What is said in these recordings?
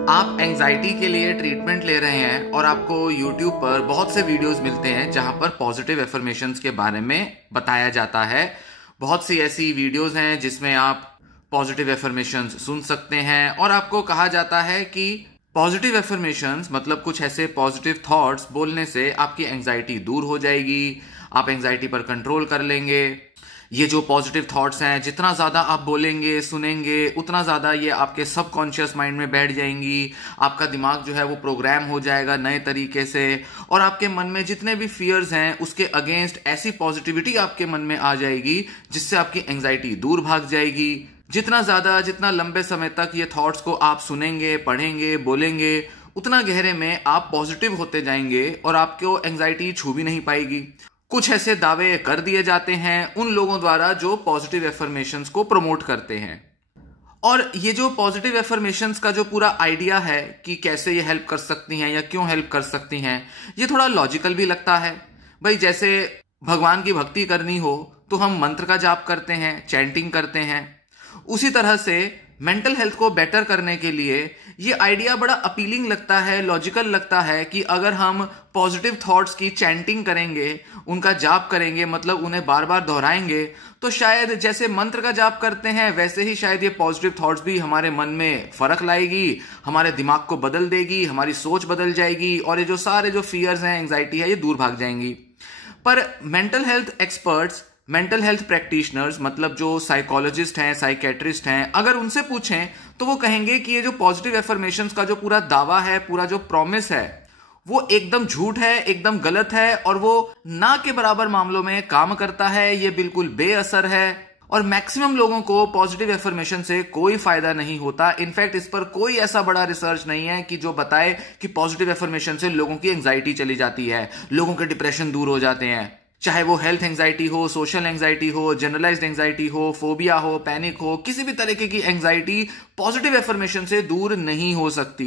आप एंजाइटी के लिए ट्रीटमेंट ले रहे हैं और आपको YouTube पर बहुत से वीडियोस मिलते हैं जहां पर पॉजिटिव एफर्मेशंस के बारे में बताया जाता है। बहुत सी ऐसी वीडियोस हैं जिसमें आप पॉजिटिव एफर्मेशंस सुन सकते हैं और आपको कहा जाता है कि पॉजिटिव एफर्मेशंस मतलब कुछ ऐसे पॉजिटिव थॉट्स बोलने से आपकी एंजाइटी दूर हो जाएगी, आप एंजाइटी पर कंट्रोल कर लेंगे। ये जो पॉजिटिव थॉट्स हैं जितना ज़्यादा आप बोलेंगे सुनेंगे उतना ज़्यादा ये आपके सबकॉन्शियस माइंड में बैठ जाएंगी। आपका दिमाग जो है वो प्रोग्राम हो जाएगा नए तरीके से और आपके मन में जितने भी फियर्स हैं उसके अगेंस्ट ऐसी पॉजिटिविटी आपके मन में आ जाएगी जिससे आपकी एंजाइटी दूर भाग जाएगी। जितना लंबे समय तक ये थॉट्स को आप सुनेंगे, पढ़ेंगे, बोलेंगे, उतना गहरे में आप पॉजिटिव होते जाएंगे और आपको एंजाइटी छू भी नहीं पाएगी। कुछ ऐसे दावे कर दिए जाते हैं उन लोगों द्वारा जो पॉजिटिव एफर्मेशंस को प्रमोट करते हैं। और ये जो पॉजिटिव एफर्मेशंस का जो पूरा आइडिया है कि कैसे ये हेल्प कर सकती हैं या क्यों हेल्प कर सकती हैं, ये थोड़ा लॉजिकल भी लगता है। भाई जैसे भगवान की भक्ति करनी हो तो हम मंत्र का जाप करते हैं, चैंटिंग करते हैं। उसी तरह से मेंटल हेल्थ को बेटर करने के लिए ये आइडिया बड़ा अपीलिंग लगता है, लॉजिकल लगता है कि अगर हम पॉजिटिव थॉट्स की चैंटिंग करेंगे, उनका जाप करेंगे, मतलब उन्हें बार बार दोहराएंगे, तो शायद जैसे मंत्र का जाप करते हैं वैसे ही शायद ये पॉजिटिव थॉट्स भी हमारे मन में फर्क लाएगी, हमारे दिमाग को बदल देगी, हमारी सोच बदल जाएगी और ये जो सारे जो फियर्स हैं, एंजाइटी है, ये दूर भाग जाएंगी। पर mental health experts, mental health practitioners मतलब जो साइकोलॉजिस्ट हैं, साइकेट्रिस्ट हैं, अगर उनसे पूछें तो वो कहेंगे कि ये जो पॉजिटिव एफर्मेशंस का जो पूरा दावा है, पूरा जो प्रॉमिस है, वो एकदम झूठ है, एकदम गलत है और वो ना के बराबर मामलों में काम करता है। ये बिल्कुल बेअसर है और मैक्सिमम लोगों को पॉजिटिव एफर्मेशन से कोई फायदा नहीं होता। इनफैक्ट इस पर कोई ऐसा बड़ा रिसर्च नहीं है कि जो बताए कि पॉजिटिव एफर्मेशन से लोगों की एंजाइटी चली जाती है, लोगों के डिप्रेशन दूर हो जाते हैं। चाहे वो हेल्थ एंजाइटी हो, सोशल एंजाइटी हो, जनरलाइज्ड एंजाइटी हो, फोबिया हो, पैनिक हो, किसी भी तरीके की एंजाइटी पॉजिटिव एफर्मेशन से दूर नहीं हो सकती।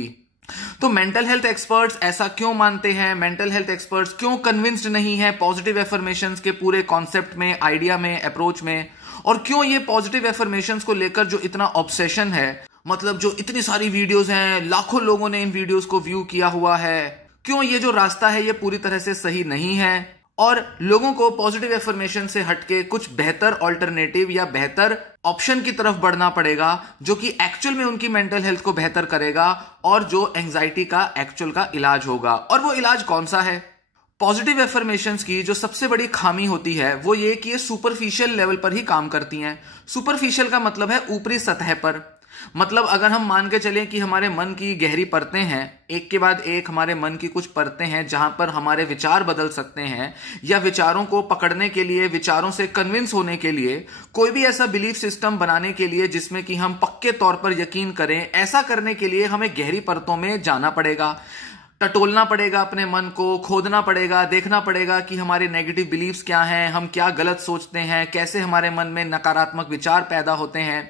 तो मेंटल हेल्थ एक्सपर्ट्स ऐसा क्यों मानते हैं? मेंटल हेल्थ एक्सपर्ट्स क्यों कन्विंस्ड नहीं है पॉजिटिव एफर्मेशंस के पूरे कॉन्सेप्ट में, आइडिया में, अप्रोच में? और क्यों ये पॉजिटिव एफर्मेशंस को लेकर जो इतना ऑब्सेशन है, मतलब जो इतनी सारी वीडियोस हैं, लाखों लोगों ने इन वीडियोस को व्यू किया हुआ है, क्यों ये जो रास्ता है ये पूरी तरह से सही नहीं है और लोगों को पॉजिटिव एफर्मेशन से हटके कुछ बेहतर ऑल्टरनेटिव या बेहतर ऑप्शन की तरफ बढ़ना पड़ेगा जो कि एक्चुअल में उनकी मेंटल हेल्थ को बेहतर करेगा और जो एंजाइटी का एक्चुअल का इलाज होगा। और वो इलाज कौन सा है? पॉजिटिव एफर्मेशंस की जो सबसे बड़ी खामी होती है वो ये कि ये सुपरफिशियल लेवल पर ही काम करती हैं। सुपरफिशियल का मतलब है ऊपरी सतह पर। मतलब अगर हम मान के चलें कि हमारे मन की गहरी परतें हैं, एक के बाद एक हमारे मन की कुछ परतें हैं जहां पर हमारे विचार बदल सकते हैं या विचारों को पकड़ने के लिए, विचारों से कन्विंस होने के लिए, कोई भी ऐसा बिलीफ सिस्टम बनाने के लिए जिसमें कि हम पक्के तौर पर यकीन करें, ऐसा करने के लिए हमें गहरी परतों में जाना पड़ेगा, टटोलना पड़ेगा, अपने मन को खोदना पड़ेगा, देखना पड़ेगा कि हमारे नेगेटिव बिलीफ्स क्या हैं, हम क्या गलत सोचते हैं, कैसे हमारे मन में नकारात्मक विचार पैदा होते हैं।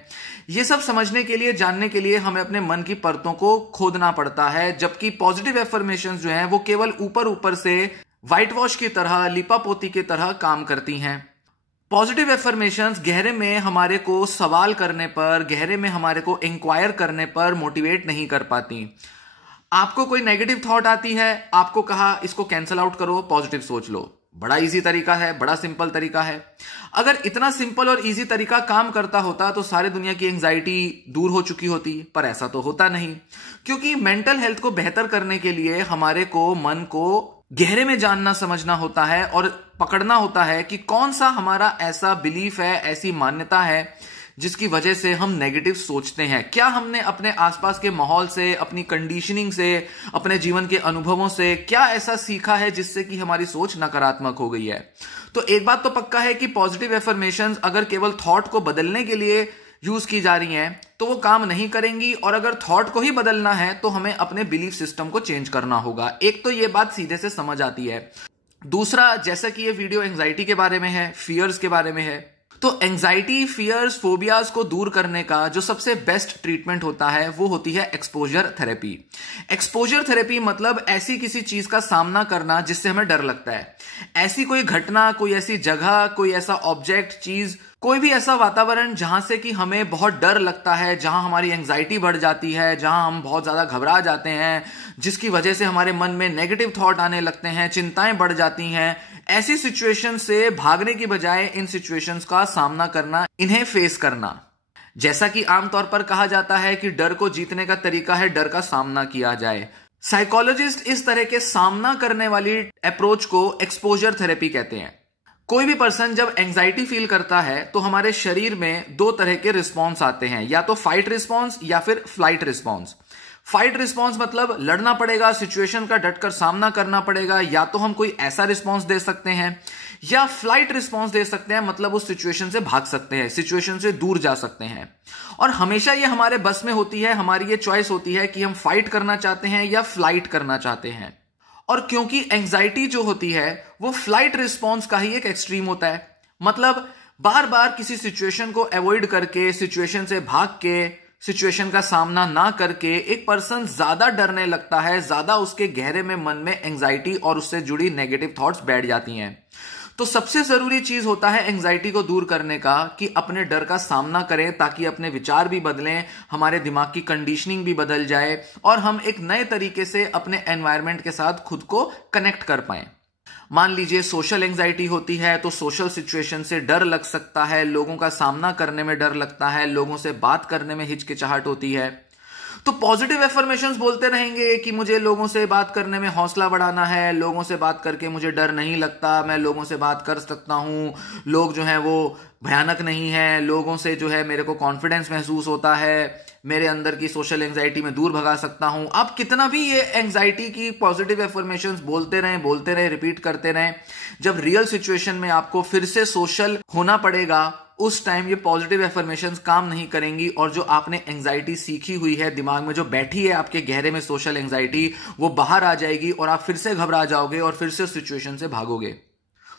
ये सब समझने के लिए, जानने के लिए हमें अपने मन की परतों को खोदना पड़ता है। जबकि पॉजिटिव एफर्मेशंस जो हैं वो केवल ऊपर ऊपर से व्हाइट वॉश की तरह, लिपापोती की तरह काम करती हैं। पॉजिटिव एफर्मेशंस गहरे में हमारे को सवाल करने पर, गहरे में हमारे को इंक्वायर करने पर मोटिवेट नहीं कर पाती। आपको कोई नेगेटिव थॉट आती है, आपको कहा इसको कैंसल आउट करो, पॉजिटिव सोच लो। बड़ा इजी तरीका है, बड़ा सिंपल तरीका है। अगर इतना सिंपल और इजी तरीका काम करता होता तो सारे दुनिया की एंजाइटी दूर हो चुकी होती, पर ऐसा तो होता नहीं। क्योंकि मेंटल हेल्थ को बेहतर करने के लिए हमारे को मन को गहरे में जानना, समझना होता है और पकड़ना होता है कि कौन सा हमारा ऐसा बिलीफ है, ऐसी मान्यता है जिसकी वजह से हम नेगेटिव सोचते हैं। क्या हमने अपने आसपास के माहौल से, अपनी कंडीशनिंग से, अपने जीवन के अनुभवों से क्या ऐसा सीखा है जिससे कि हमारी सोच नकारात्मक हो गई है? तो एक बात तो पक्का है कि पॉजिटिव एफर्मेशंस अगर केवल थॉट को बदलने के लिए यूज की जा रही हैं तो वो काम नहीं करेंगी और अगर थॉट को ही बदलना है तो हमें अपने बिलीफ सिस्टम को चेंज करना होगा। एक तो ये बात सीधे से समझ आती है। दूसरा, जैसा कि ये वीडियो एंजाइटी के बारे में है, फियर्स के बारे में है, तो एंजाइटी, फियर्स, फोबियाज को दूर करने का जो सबसे बेस्ट ट्रीटमेंट होता है वो होती है एक्सपोजर थेरेपी। एक्सपोजर थेरेपी मतलब ऐसी किसी चीज का सामना करना जिससे हमें डर लगता है। ऐसी कोई घटना, कोई ऐसी जगह, कोई ऐसा ऑब्जेक्ट, चीज कोई भी ऐसा वातावरण जहां से कि हमें बहुत डर लगता है, जहां हमारी एंजाइटी बढ़ जाती है, जहां हम बहुत ज्यादा घबरा जाते हैं, जिसकी वजह से हमारे मन में नेगेटिव थॉट आने लगते हैं, चिंताएं बढ़ जाती हैं, ऐसी सिचुएशन से भागने की बजाय इन सिचुएशंस का सामना करना, इन्हें फेस करना। जैसा कि आमतौर पर कहा जाता है कि डर को जीतने का तरीका है डर का सामना किया जाए। साइकोलॉजिस्ट इस तरह के सामना करने वाली अप्रोच को एक्सपोजर थेरेपी कहते हैं। कोई भी पर्सन जब एंजाइटी फील करता है तो हमारे शरीर में दो तरह के रिस्पॉन्स आते हैं, या तो फाइट रिस्पॉन्स या फिर फ्लाइट रिस्पॉन्स। फाइट रिस्पॉन्स मतलब लड़ना पड़ेगा, सिचुएशन का डटकर सामना करना पड़ेगा, या तो हम कोई ऐसा रिस्पॉन्स दे सकते हैं, या फ्लाइट रिस्पॉन्स दे सकते हैं, मतलब उस सिचुएशन से भाग सकते हैं, सिचुएशन से दूर जा सकते हैं। और हमेशा ये हमारे बस में होती है, हमारी ये चॉइस होती है कि हम फाइट करना चाहते हैं या फ्लाइट करना चाहते हैं। और क्योंकि एंजाइटी जो होती है वो फ्लाइट रिस्पॉन्स का ही एक एक्सट्रीम होता है, मतलब बार बार किसी सिचुएशन को अवॉइड करके, सिचुएशन से भाग के, सिचुएशन का सामना ना करके एक पर्सन ज्यादा डरने लगता है, ज्यादा उसके गहरे में मन में एंजाइटी और उससे जुड़ी नेगेटिव थॉट्स बैठ जाती हैं। तो सबसे जरूरी चीज होता है एंजाइटी को दूर करने का कि अपने डर का सामना करें, ताकि अपने विचार भी बदलें, हमारे दिमाग की कंडीशनिंग भी बदल जाए और हम एक नए तरीके से अपने एनवायरनमेंट के साथ खुद को कनेक्ट कर पाएं। मान लीजिए सोशल एंजाइटी होती है तो सोशल सिचुएशन से डर लग सकता है, लोगों का सामना करने में डर लगता है, लोगों से बात करने में हिचकिचाहट होती है। तो पॉजिटिव एफर्मेशंस बोलते रहेंगे कि मुझे लोगों से बात करने में हौसला बढ़ाना है, लोगों से बात करके मुझे डर नहीं लगता, मैं लोगों से बात कर सकता हूं, लोग जो हैं वो भयानक नहीं है, लोगों से जो है मेरे को कॉन्फिडेंस महसूस होता है, मेरे अंदर की सोशल एंजाइटी में दूर भगा सकता हूं। आप कितना भी ये एंजाइटी की पॉजिटिव एफर्मेशंस बोलते रहें, रिपीट करते रहें, जब रियल सिचुएशन में आपको फिर से सोशल होना पड़ेगा, उस टाइम ये पॉजिटिव एफर्मेशंस काम नहीं करेंगी और जो आपने एंजाइटी सीखी हुई है, दिमाग में जो बैठी है आपके गहरे में सोशल एंजाइटी, वो बाहर आ जाएगी और आप फिर से घबरा जाओगे और फिर से सिचुएशन से भागोगे।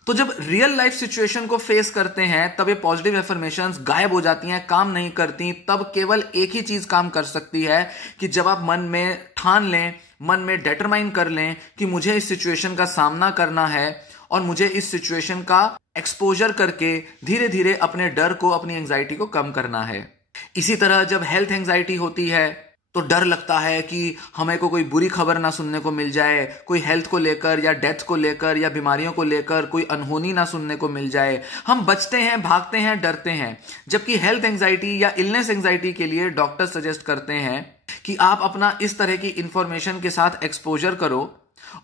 तो जब रियल लाइफ सिचुएशन को फेस करते हैं तब ये पॉजिटिव एफर्मेशंस गायब हो जाती हैं, काम नहीं करती। तब केवल एक ही चीज काम कर सकती है कि जब आप मन में ठान लें, मन में डिटरमाइन कर लें कि मुझे इस सिचुएशन का सामना करना है और मुझे इस सिचुएशन का एक्सपोजर करके धीरे धीरे अपने डर को, अपनी एंजाइटी को कम करना है। इसी तरह जब हेल्थ एंजाइटी होती है तो डर लगता है कि हमें को कोई बुरी खबर ना सुनने को मिल जाए, कोई हेल्थ को लेकर या डेथ को लेकर या बीमारियों को लेकर कोई अनहोनी ना सुनने को मिल जाए। हम बचते हैं, भागते हैं, डरते हैं। जबकि हेल्थ एंजाइटी या इलनेस एंजाइटी के लिए डॉक्टर सजेस्ट करते हैं कि आप अपना इस तरह की इंफॉर्मेशन के साथ एक्सपोजर करो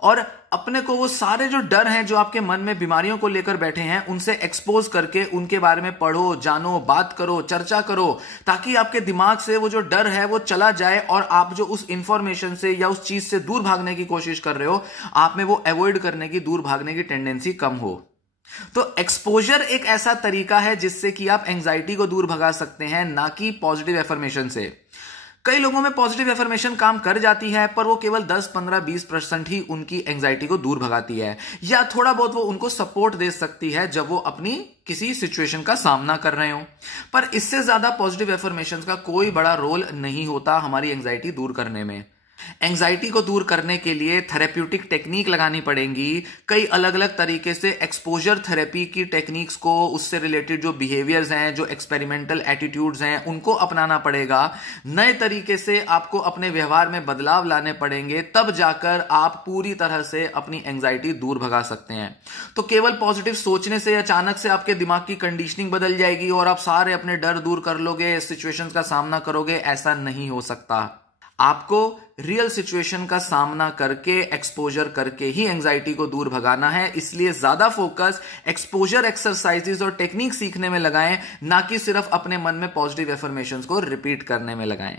और अपने को वो सारे जो डर हैं जो आपके मन में बीमारियों को लेकर बैठे हैं, उनसे एक्सपोज करके उनके बारे में पढ़ो, जानो, बात करो, चर्चा करो, ताकि आपके दिमाग से वो जो डर है वो चला जाए और आप जो उस इंफॉर्मेशन से या उस चीज से दूर भागने की कोशिश कर रहे हो, आप में वो अवॉइड करने की, दूर भागने की टेंडेंसी कम हो। तो एक्सपोजर एक ऐसा तरीका है जिससे कि आप एंजाइटी को दूर भगा सकते हैं, ना कि पॉजिटिव एफर्मेशन से। कई लोगों में पॉजिटिव एफर्मेशन काम कर जाती है, पर वो केवल 10, 15, 20% ही उनकी एंजाइटी को दूर भगाती है, या थोड़ा बहुत वो उनको सपोर्ट दे सकती है जब वो अपनी किसी सिचुएशन का सामना कर रहे हो। पर इससे ज्यादा पॉजिटिव एफर्मेशन का कोई बड़ा रोल नहीं होता हमारी एंजाइटी दूर करने में। एंजाइटी को दूर करने के लिए थेरेप्यूटिक टेक्निक लगानी पड़ेंगी। कई अलग अलग तरीके से एक्सपोजर थेरेपी की टेक्निक्स को, उससे रिलेटेड जो बिहेवियर्स हैं, जो एक्सपेरिमेंटल एटीट्यूड्स हैं, उनको अपनाना पड़ेगा। नए तरीके से आपको अपने व्यवहार में बदलाव लाने पड़ेंगे, तब जाकर आप पूरी तरह से अपनी एंजाइटी दूर भगा सकते हैं। तो केवल पॉजिटिव सोचने से अचानक से आपके दिमाग की कंडीशनिंग बदल जाएगी और आप सारे अपने डर दूर कर लोगे, सिचुएशंस का सामना करोगे, ऐसा नहीं हो सकता। आपको रियल सिचुएशन का सामना करके, एक्सपोजर करके ही एंजाइटी को दूर भगाना है। इसलिए ज्यादा फोकस एक्सपोजर एक्सरसाइजेस और टेक्निक सीखने में लगाएं, ना कि सिर्फ अपने मन में पॉजिटिव एफर्मेशंस को रिपीट करने में लगाएं।